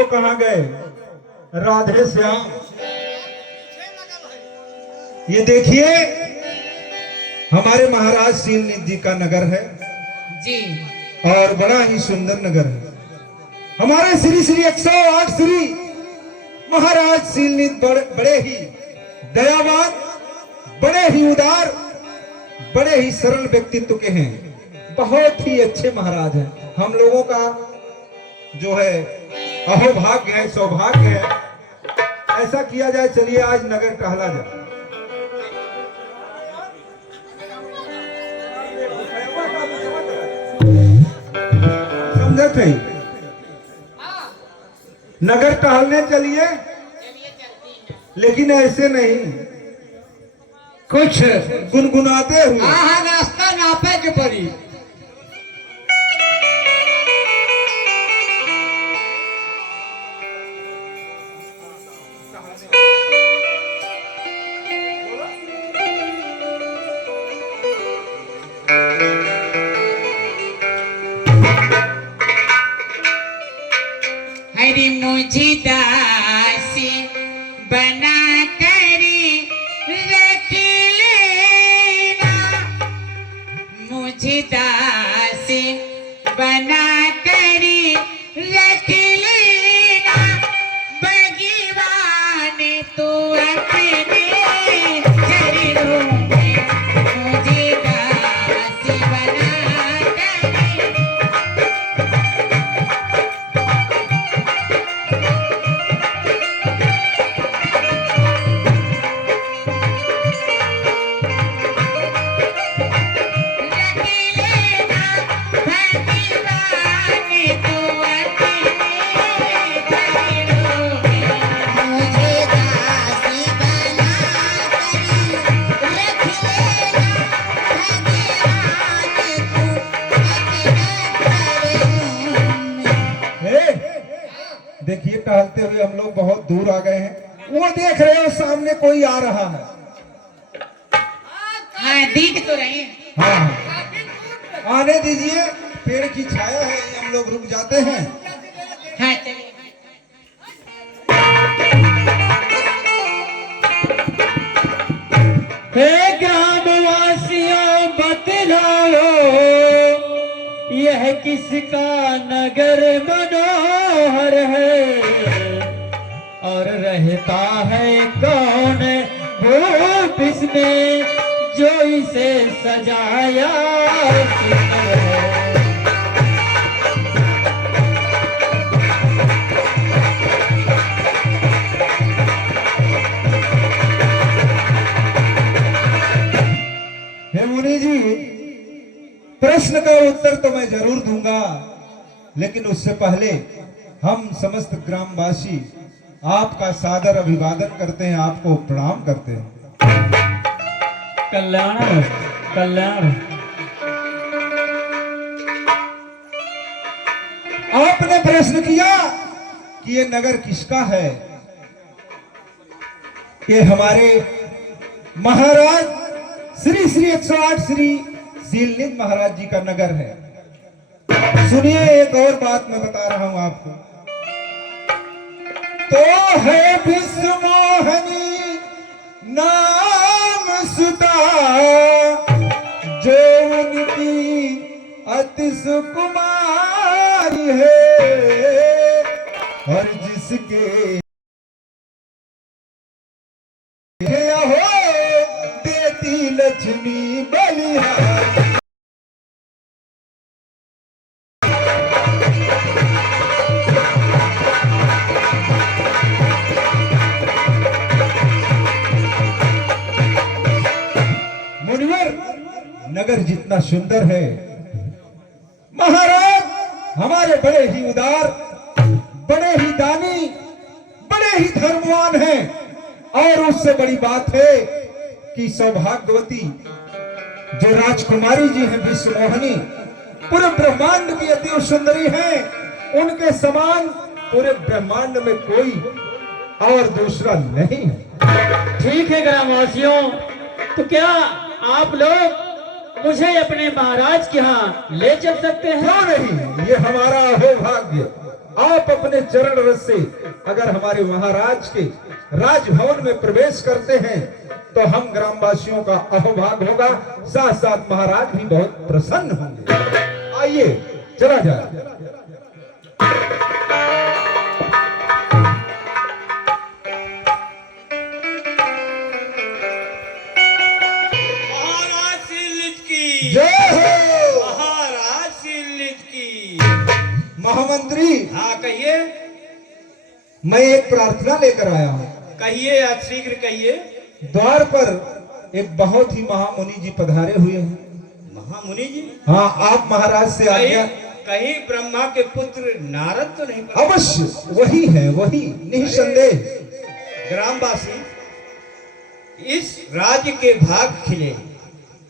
वो कहाँ गए? राधे श्याम। ये देखिए हमारे महाराज शीलनिधि जी का नगर है जी, और बड़ा ही सुंदर नगर है। हमारे श्री श्री 108 श्री महाराज शीलनिधि बड़े ही दयावान, बड़े ही उदार, बड़े ही सरल व्यक्तित्व के हैं। बहुत ही अच्छे महाराज हैं। हम लोगों का जो है अहोभाग्य है, सौभाग्य है। ऐसा किया जाए, चलिए आज नगर टहला जाए। समझे थे? नगर टहलने चलिए, लेकिन ऐसे नहीं, कुछ गुनगुनाते हुए। हाँ, नाश्ता नापे के पड़ी। हरी मुझे दासी बना कर रख लेना, मुझे दासी बना कर रख लेना, भगवान तो अपने चरणों में मुझे दासी बना कर। देखिए टहलते हुए हम लोग बहुत दूर आ गए हैं। वो देख रहे हो सामने कोई आ रहा है। हाँ, दिख तो रहे हैं। हाँ, आने दीजिए, पेड़ की छाया है, हम लोग रुक जाते हैं। हाँ, चलिए। हे ग्रामवासियों बतलाओ, यह किसका नगर मनोहर है, और रहता है कौन भूप इसमें जो इसे सजाया सुंदर है। हे मुनि जी, प्रश्न का उत्तर तो मैं जरूर दूंगा, लेकिन उससे पहले हम समस्त ग्रामवासी आपका सादर अभिवादन करते हैं, आपको प्रणाम करते हैं। कल्याण कल्याण। आपने प्रश्न किया कि ये नगर किसका है। ये हमारे महाराज श्री श्री 108 श्री शीलनिधि महाराज जी का नगर है। सुनिए, एक और बात मैं बता रहा हूं आपको। तो है विश्वमोहनी नाम सुता, जो उनकी अति सुकुमारी है, और जिसके हो देती लक्ष्मी बलिहारी। मुनिवर, नगर जितना सुंदर है, महाराज हमारे बड़े ही उदार, बड़े ही दानी, बड़े ही धर्मवान हैं। और उससे बड़ी बात है कि सौभाग्यवती जो राजकुमारी जी हैं विश्वमोहनी, पूरे ब्रह्मांड की अति सुंदरी हैं। उनके समान पूरे ब्रह्मांड में कोई और दूसरा नहीं है। ठीक है ग्रामवासियों, तो क्या आप लोग मुझे अपने महाराज के यहाँ ले चल सकते हैं? क्यों नहीं, ये हमारा अहोभाग्य। आप अपने चरण रस से अगर हमारे महाराज के राजभवन में प्रवेश करते हैं तो हम ग्रामवासियों का अहोभाग होगा, साथ साथ महाराज भी बहुत प्रसन्न होंगे। आइए चला जाए। महाराज श्रीलित की जय हो। महाराज श्रीलित की। महामंत्री, हाँ कहिए। मैं एक प्रार्थना लेकर आया हूँ। कहिए, आज शीघ्र कहिए। द्वार पर एक बहुत ही महामुनि जी पधारे हुए हैं। महामुनि जी? हाँ, आप महाराज से आज्ञा। कहीं ब्रह्मा के पुत्र नारद तो नहीं? अवश्य वही है, वही निसंदेह। ग्रामवासी, इस राज्य के भाग खिले,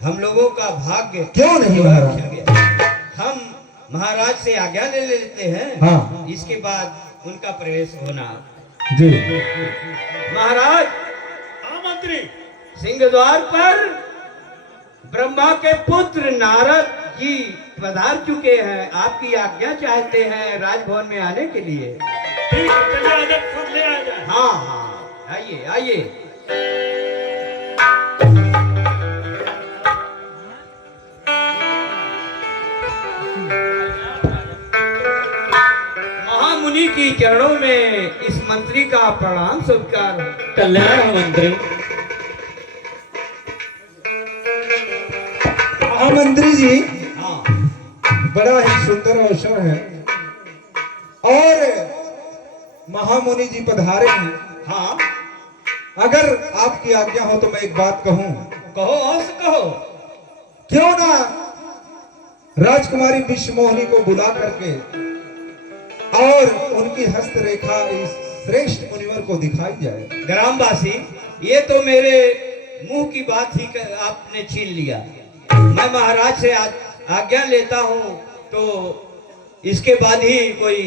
हम लोगों का भाग्य क्यों नहीं महाराज? खिल गया। हम महाराज से आज्ञा ले लेते हैं। हाँ। इसके बाद उनका प्रवेश होना। जी महाराज, मंत्री, सिंह द्वार पर ब्रह्मा के पुत्र नारद जी पधार चुके हैं। आपकी आज्ञा चाहते हैं राजभवन में आने के लिए। ठीक है, चलिए आदर खुद ले आ जाए। हाँ हाँ, आइए आइए। महामुनि की चरणों में इस मंत्री का प्रणाम स्वीकार। कल्याण हो मंत्री। महामंत्री जी, हाँ बड़ा ही सुंदर अवसर है और महामुनि जी पधारे हैं। हाँ, अगर आपकी आज्ञा हो तो मैं एक बात कहूं। कहो अवश्य कहो। क्यों ना राजकुमारी विश्वमोहिनी को बुला करके और उनकी हस्तरेखा इस श्रेष्ठ मुनिवर को दिखाई जाए। ग्रामवासी, ये तो मेरे मुंह की बात ही आपने छीन लिया। मैं महाराज से आज्ञा लेता हूँ तो इसके बाद ही कोई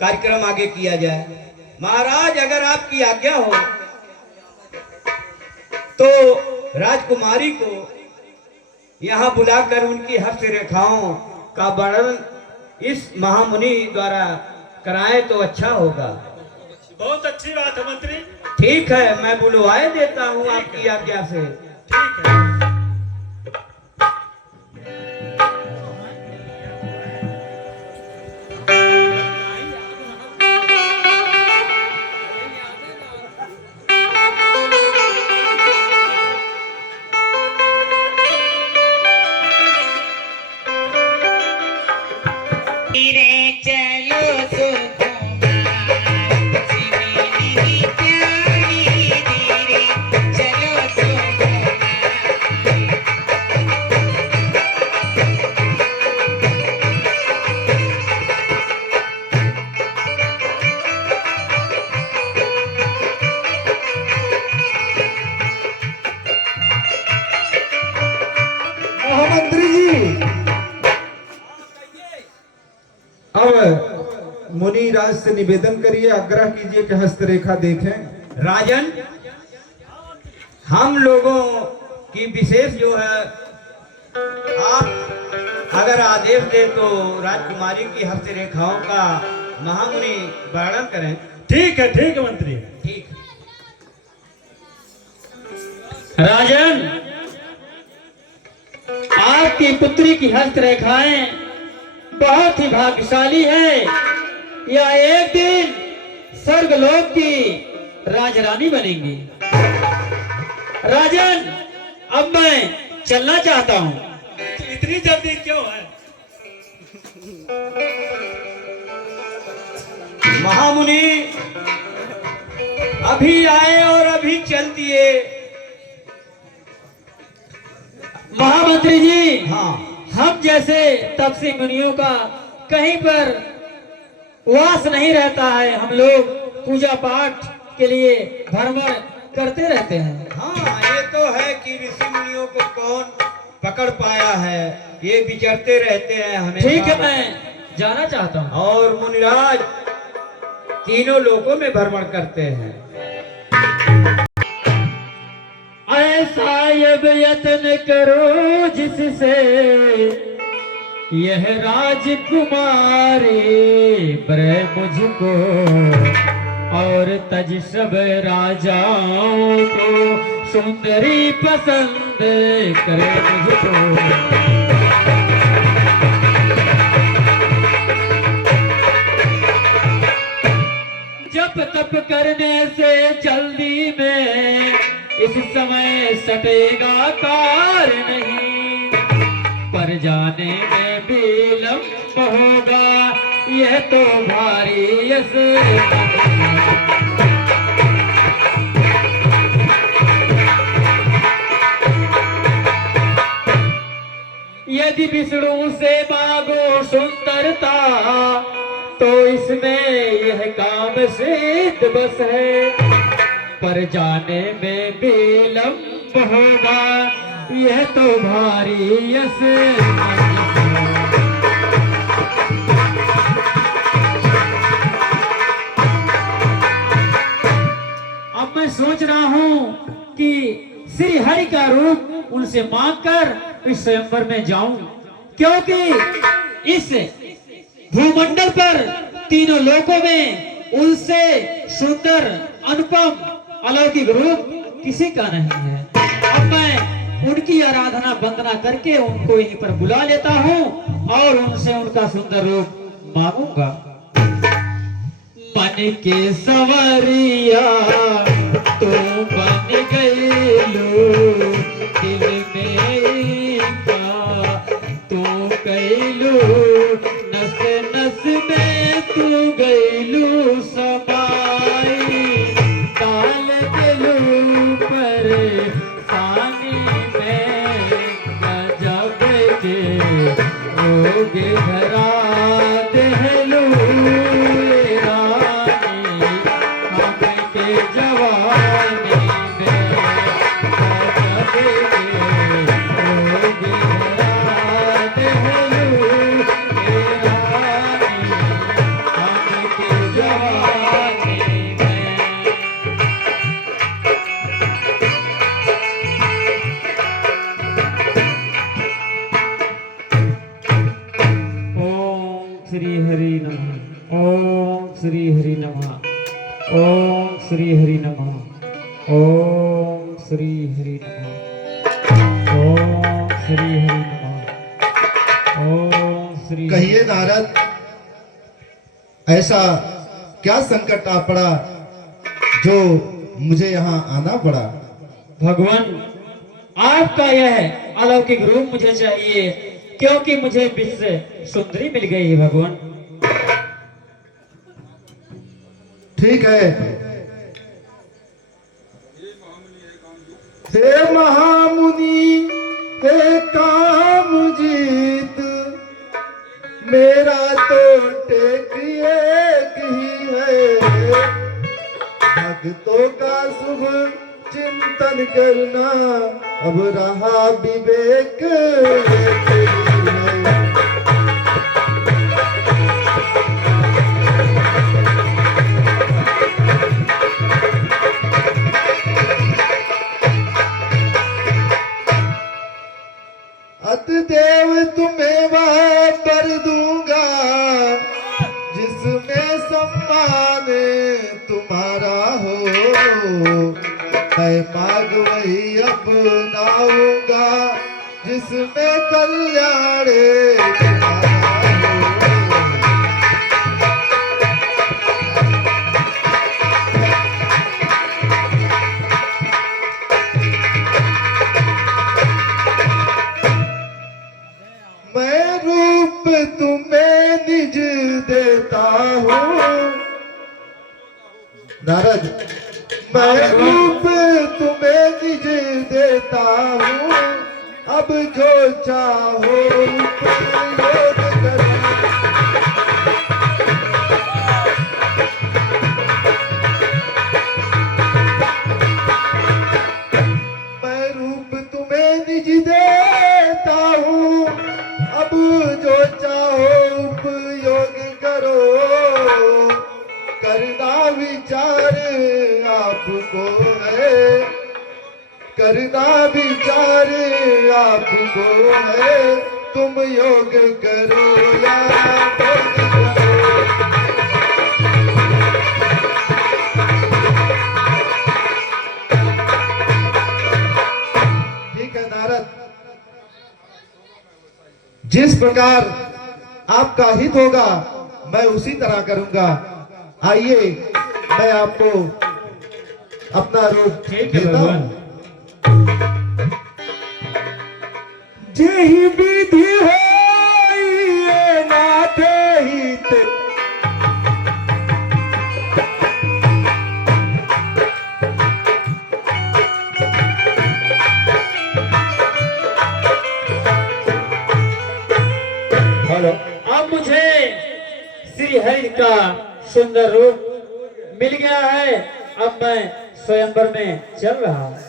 कार्यक्रम आगे किया जाए। महाराज, अगर आपकी आज्ञा हो तो राजकुमारी को यहाँ बुलाकर उनकी हस्तरेखाओं का वर्णन इस महामुनि द्वारा कराएं तो अच्छा होगा। बहुत अच्छी बात है मंत्री। ठीक है, मैं बुलवाए देता हूँ आपकी आज्ञा से। ठीक है। धीरे चलो सुकुमार, जीवनी प्यारी, धीरे चलो सुकुमार। महामंत्री जी, अब मुनि राज से निवेदन करिए, आग्रह कीजिए कि हस्तरेखा देखें। राजन, हम लोगों की विशेष जो है, आप अगर आदेश दे तो राजकुमारी की हस्तरेखाओं का महामुनि वर्णन करें। ठीक है मंत्री। ठीक। राजन, आपकी पुत्री की हस्तरेखाएं बहुत ही भाग्यशाली है। यह एक दिन स्वर्गलोक की राजरानी बनेंगी। राजन, अब मैं चलना चाहता हूँ। इतनी जल्दी क्यों है? महामुनि अभी आए और अभी चल दिए। महामंत्री जी, हाँ, हम जैसे तपसी मुनियों का कहीं पर वास नहीं रहता है। हम लोग पूजा पाठ के लिए भ्रमण करते रहते हैं। हाँ, ये तो है कि ऋषि मुनियों को कौन पकड़ पाया है, ये विचरते रहते हैं हमें। ठीक है, मैं जाना चाहता हूँ। और मुनिराज तीनों लोकों में भ्रमण करते हैं। ऐसा यब यत्न करो जिससे यह राजकुमारी बर मुझको और तज सब राजाओं को सुंदरी पसंद करे मुझको। जप तप करने से जल्दी में इस समय सटेगा कार नहीं, पर जाने में विलंब होगा यह तो भारी यस। यदि विष्णु से मांगो सुंदरता तो इसमें यह काम सिद्ध बस है, पर जाने में विलंब होगा यह तो भारी यस। अब मैं सोच रहा हूँ कि श्री हरि का रूप उनसे मांगकर इस स्वयंवर में जाऊं, क्योंकि इस भूमंडल पर तीनों लोकों में उनसे सुंदर अनुपम अलौकिक रूप किसी का नहीं है। अब मैं उनकी आराधना वंदना करके उनको यहीं पर बुला लेता हूँ और उनसे उनका सुंदर रूप मांगूंगा। मन के सवरिया तू बन गई लो, दिल में तू कैलू, नस नस में तू गैलू समाई, ताल दिलू पर पानी में गजब के रोग धरा दहलू रानी, हमके जवानी में गजब के रोग धरा दहलू रानी, हमके जवानी में। ओम श्री हरि नमः, ओम श्री हरि नमः, ओम श्री हरि नमः, ओम श्री हरि नमः, ओम श्री हरि नमः, ओम श्री। कहिए नारद, ऐसा क्या संकट आ पड़ा जो मुझे यहाँ आना पड़ा? भगवान, आपका यह अलौकिक रूप मुझे चाहिए, क्योंकि मुझे विश्व सुंदरी मिल गई है भगवान। ठीक है। हे महामुनि, हे काम जीत, मेरा तो टेक एक ही है, भक्तों का शुभ चिंतन करना अब रहा विवेक एक ही है। अतदेव तुम्हें वह पर दूंगा जिसमें सम्मान तुम्हारा हो, मैं मांग वही अपनाऊंगा जिसमें कल्याण तुम्हारा हो। मैं रूप तुम्हें निज देता हूँ नारद, मैं रूप तुम्हें निज देता हूँ, अब जो चाहो उपयोग करो। मैं रूप तुम्हें निज देता हूँ, अब जो चाहो उपयोग करो, करना विचार आपको है, करना विचार आपको है, तुम योग करो या भोग करो। ठीक है नारद, जिस प्रकार आपका हित होगा मैं उसी तरह करूंगा। आइए मैं आपको अपना रूप ठीक है देता हूं। भगवान। जेहि विधि होइए नाथ हित, हेलो। अब मुझे श्री हरि का सुंदर रूप मिल गया है। अब मैं स्वयंवर में चल रहा हूँ।